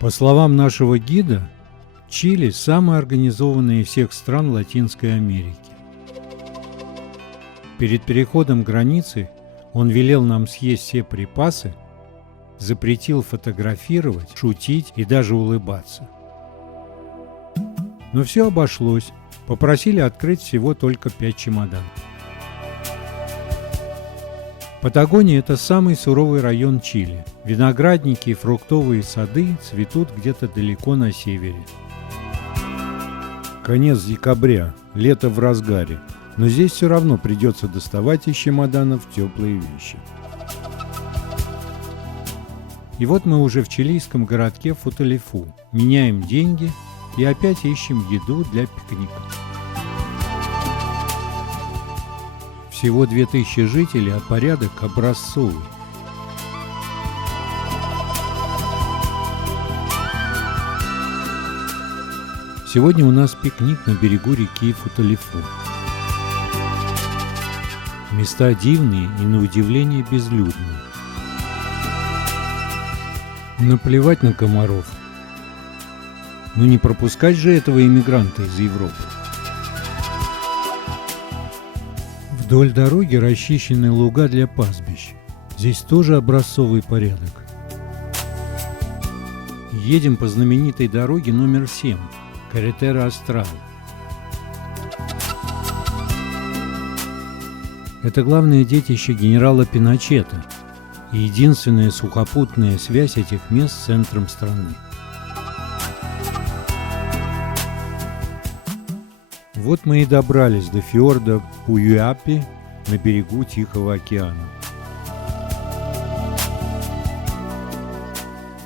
По словам нашего гида, Чили – самая организованная из всех стран Латинской Америки. Перед переходом границы он велел нам съесть все припасы, запретил фотографировать, шутить и даже улыбаться. Но все обошлось, попросили открыть всего только 5 чемоданов. Патагония – это самый суровый район Чили. Виноградники и фруктовые сады цветут где-то далеко на севере. Конец декабря, лето в разгаре, но здесь все равно придется доставать из чемоданов теплые вещи. И вот мы уже в чилийском городке Футалифу, меняем деньги и опять ищем еду для пикника. Всего 2000 жителей, а порядок образцовый. Сегодня у нас пикник на берегу реки Футалифу. Места дивные и, на удивление, безлюдные. Наплевать на комаров. Но не пропускать же этого иммигранта из Европы. Вдоль дороги расчищены луга для пастбищ. Здесь тоже образцовый порядок. Едем по знаменитой дороге номер 7, Карретера Астрал. Это главное детище генерала Пиночета и единственная сухопутная связь этих мест с центром страны. Вот мы и добрались до фьорда Пуюапи на берегу Тихого океана.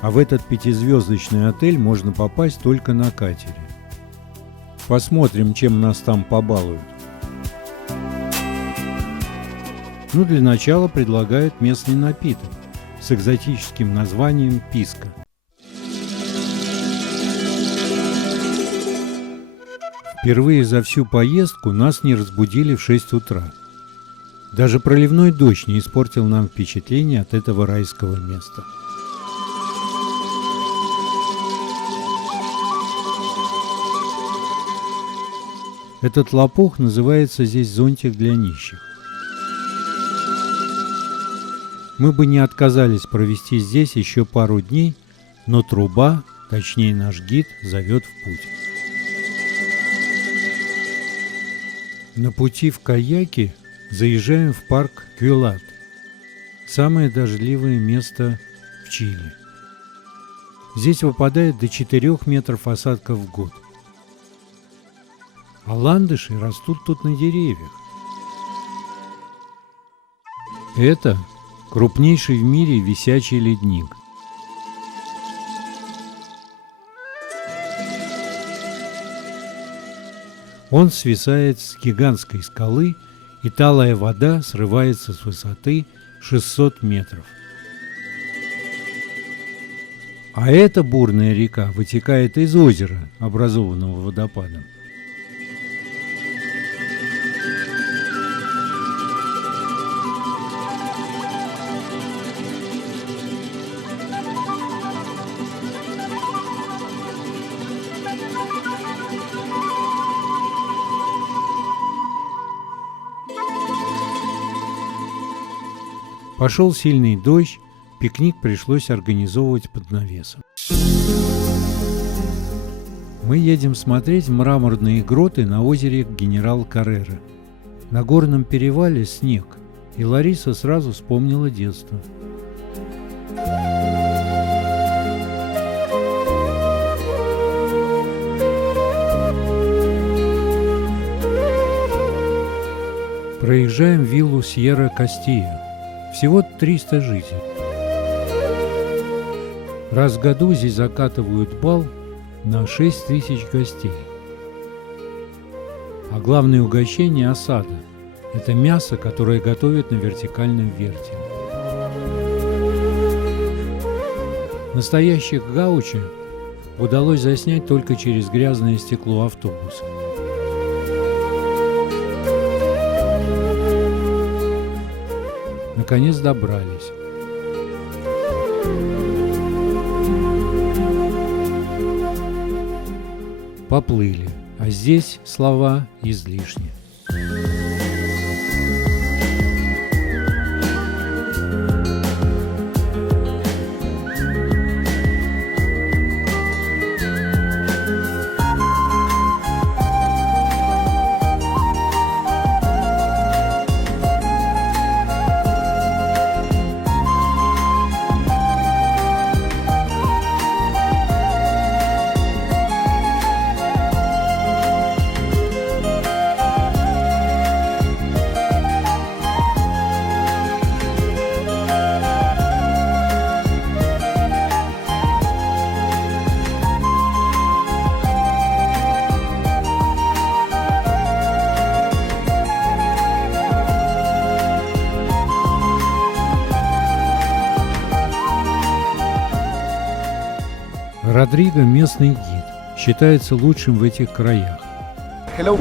А в этот 5-звездочный отель можно попасть только на катере. Посмотрим, чем нас там побалуют. Ну, для начала предлагают местный напиток с экзотическим названием писка. Впервые за всю поездку нас не разбудили в 6 утра. Даже проливной дождь не испортил нам впечатление от этого райского места. Этот лопух называется здесь зонтик для нищих. Мы бы не отказались провести здесь еще пару дней, но труба, точнее наш гид, зовет в путь. На пути в каяке заезжаем в парк Кюлат, самое дождливое место в Чили. Здесь выпадает до 4 метров осадков в год. А ландыши растут тут на деревьях. Это крупнейший в мире висячий ледник. Он свисает с гигантской скалы, и талая вода срывается с высоты 600 метров. А эта бурная река вытекает из озера, образованного водопадом. Пошел сильный дождь, пикник пришлось организовывать под навесом. Мы едем смотреть мраморные гроты на озере Генерал Каррера. На горном перевале снег, и Лариса сразу вспомнила детство. Проезжаем виллу Сьерра-Кастия. Всего 300 жителей. Раз в году здесь закатывают бал на 6000 гостей. А главное угощение – осада. Это мясо, которое готовят на вертикальном вертеле. Настоящих гаучо удалось заснять только через грязное стекло автобуса. Наконец добрались. поплыли, а здесь слова излишни. Родриго – местный гид, считается лучшим в этих краях. Hello,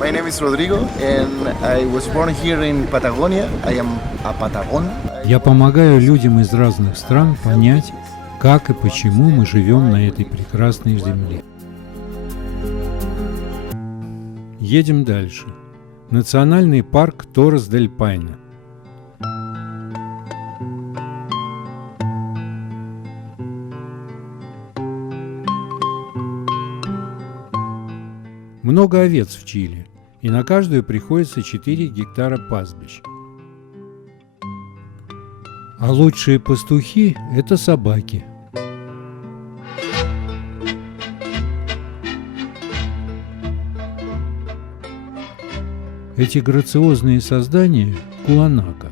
my name is Rodrigo and I was born here in Patagonia. I am a Patagon. Я помогаю людям из разных стран понять, как и почему мы живем на этой прекрасной земле. Едем дальше. Национальный парк Торрес-дель-Пайна. Много овец в Чили, и на каждую приходится 4 гектара пастбищ. А лучшие пастухи – это собаки. Эти грациозные создания – куанака.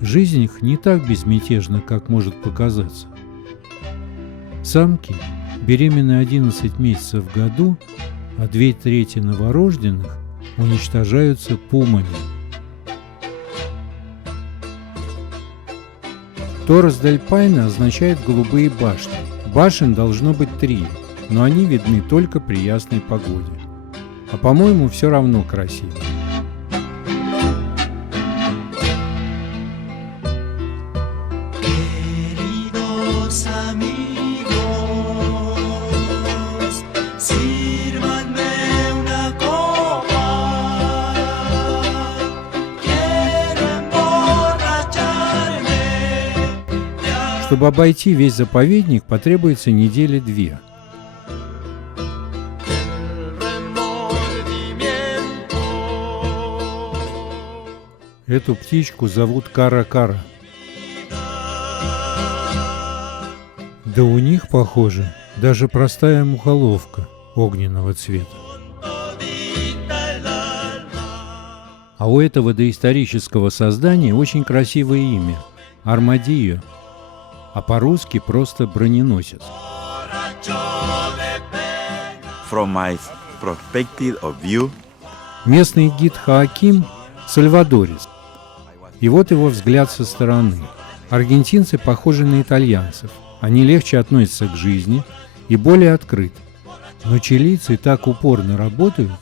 Жизнь их не так безмятежна, как может показаться. Самки беременны 11 месяцев в году, а 2/3 новорожденных уничтожаются пумами. Торрес-дель-Пайна означает «голубые башни». Башен должно быть 3, но они видны только при ясной погоде. А по-моему, все равно красиво. Чтобы обойти весь заповедник, потребуется недели 2. Эту птичку зовут Кара-Кара. Да у них, похоже, даже простая мухоловка огненного цвета. А у этого доисторического создания очень красивое имя – Армадильо, а по-русски просто броненосец. From my perspective of view, местный гид Хоаким – сальвадорец. И вот его взгляд со стороны. Аргентинцы похожи на итальянцев. Они легче относятся к жизни и более открыты. Но чилийцы так упорно работают,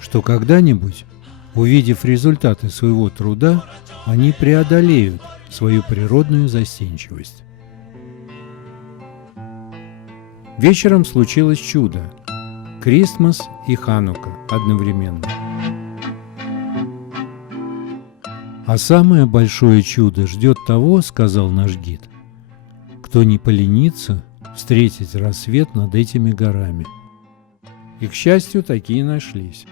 что когда-нибудь, увидев результаты своего труда, они преодолеют свою природную застенчивость. Вечером случилось чудо. Кристмас и Ханука одновременно. А самое большое чудо ждет того, сказал наш гид, кто не поленится встретить рассвет над этими горами. И, к счастью, такие нашлись.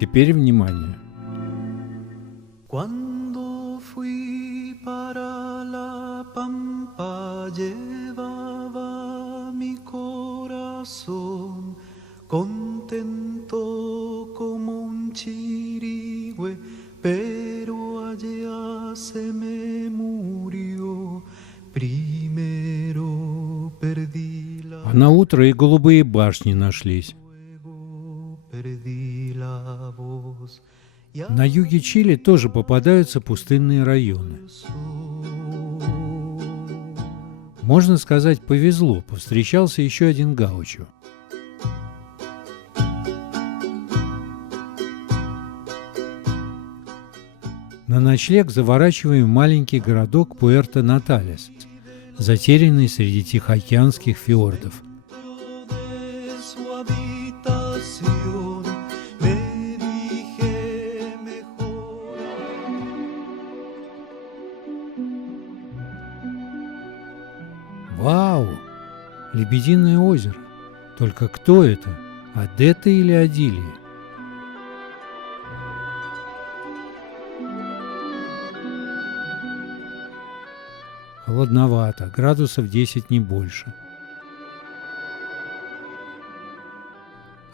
Теперь внимание. Cuando fui para la pampa, llevaba mi corazón contento como un chirigüe, pero allá se me murió. Primero perdí la... А на утро и голубые башни нашлись. Perdí la voz. На юге Чили тоже попадаются пустынные районы. Можно сказать, повезло, повстречался еще один гаучо. На ночлег заворачиваем в маленький городок Пуэрто-Наталес, затерянный среди тихоокеанских фьордов. De su hábitat Лебединое озеро. Только кто это? Одетта или Адилия? Холодновато, градусов 10 не больше.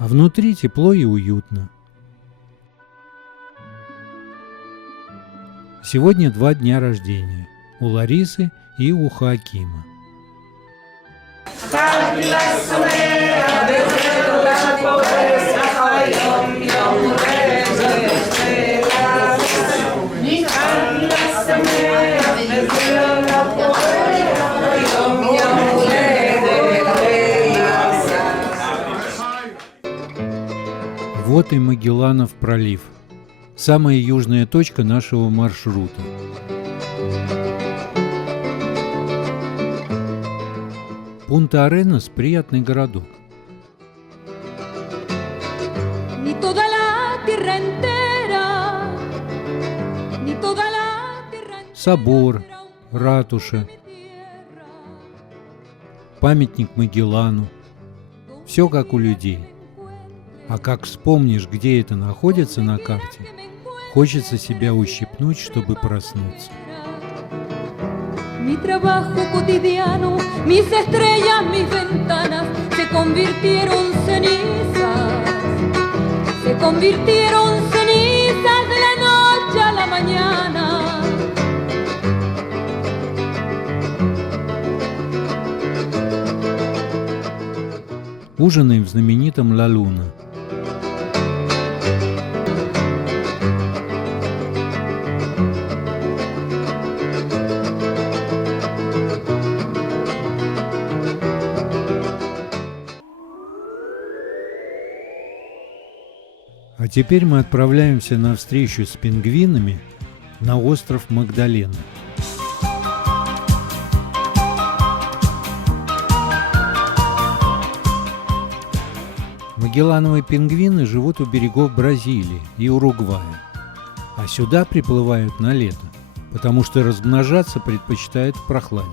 А внутри тепло и уютно. Сегодня 2 дня рождения. У Ларисы и у Хоакима. Вот и Магелланов пролив. Самая южная точка нашего маршрута. Пунта-Аренас – приятный городок. Собор, ратуша, памятник Магеллану. Все как у людей. А как вспомнишь, где это находится на карте, хочется себя ущипнуть, чтобы проснуться. Mi trabajo cotidiano, mis estrellas, mis ventanas se convirtieron cenizas de la noche a la mañana. Ужинаем в знаменитом Ла Луна. А теперь мы отправляемся на встречу с пингвинами на остров Магдалена. Магеллановые пингвины живут у берегов Бразилии и Уругвая, а сюда приплывают на лето, потому что размножаться предпочитают в прохладе.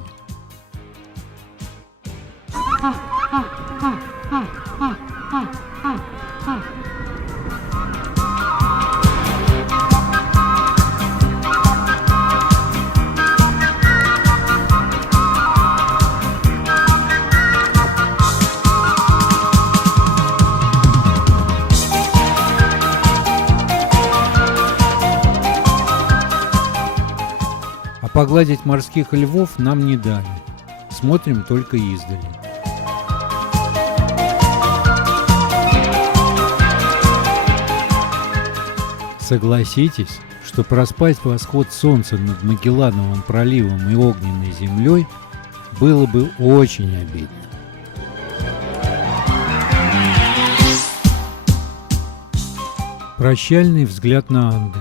Погладить морских львов нам не дали. Смотрим только издали. Согласитесь, что проспать восход солнца над Магеллановым проливом и огненной землей было бы очень обидно. Прощальный взгляд на Анды.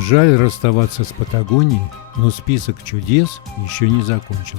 Жаль расставаться с Патагонией, но список чудес еще не закончен.